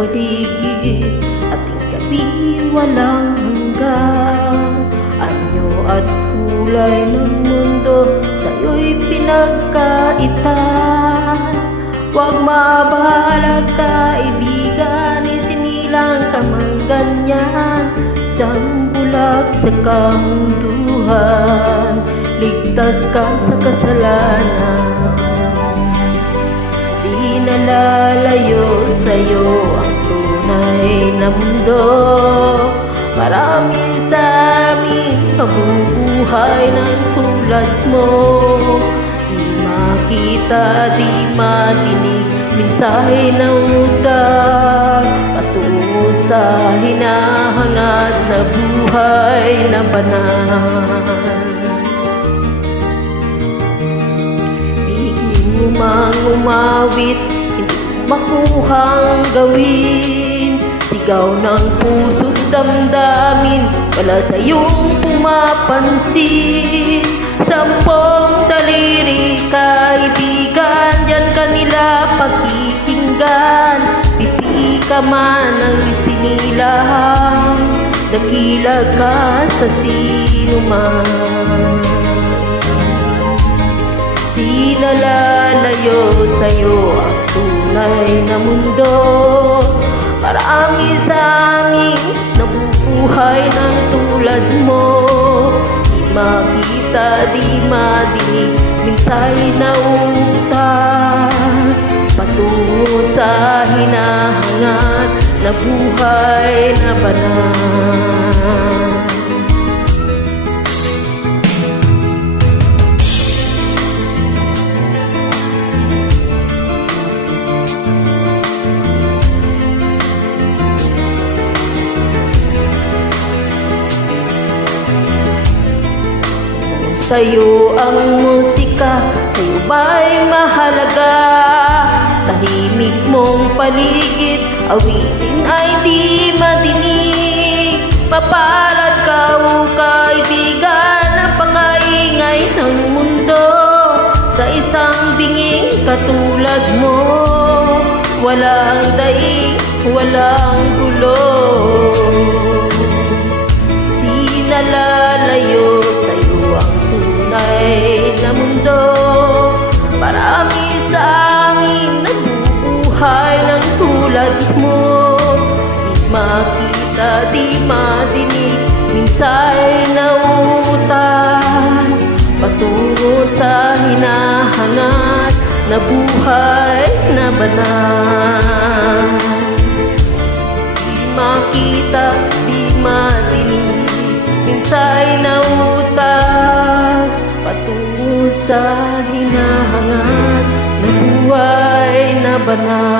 paligid, ating gabi walang hanggan. Anyo at kulay ng mundo, sa'yo'y pinagkaitan. Huwag mabahalag kaibigan, isinilang ka mang ganyan. Isang bulag sa kamunduhan, ligtas ka sa kasalanan. Di nalalayo sa'yo ang tunay na mundo. Marami sa amin mabubuhay ng tulad mo. Di makita, di matinig, mensahe ng utak, patungo sa hinahangad na buhay na banal. Bigling umawit, hindi makuhang gawin. Sigaw ng puso't damdamin, wala sa iyong pumapansin. Sampung daliri kaibigan, diyan kanila pakikinggan. Pipi ka man ang isinilang, dakila ka sa sinuman. Di nalalayo sa'yo ang tunay na mundo. Marami sa amin nabubuhay ng tulad mo. Di makita, di madinig, mensahe na utak, patungo sa hinahangad na buhay na banal. Sa'yo ang musika, sa'yo ba'y mahalaga? Tahimik mong paligid, awitin ay di madinig. Mapalad ka o kaibigan, napakaingay ng mundo. Sa isang binging katulad mo, walang daig, walang gulo. Di nalalayo sa'yo ang tunay na mundo. Marami sa amin nabubuhay ng tulad mo. Di makita, di madinig, mensahe na utak, patungo sa hinahangad na buhay na banal. Di makita, di madinig, mensahe na utak, patungo sa hinahangad na buhay na banal.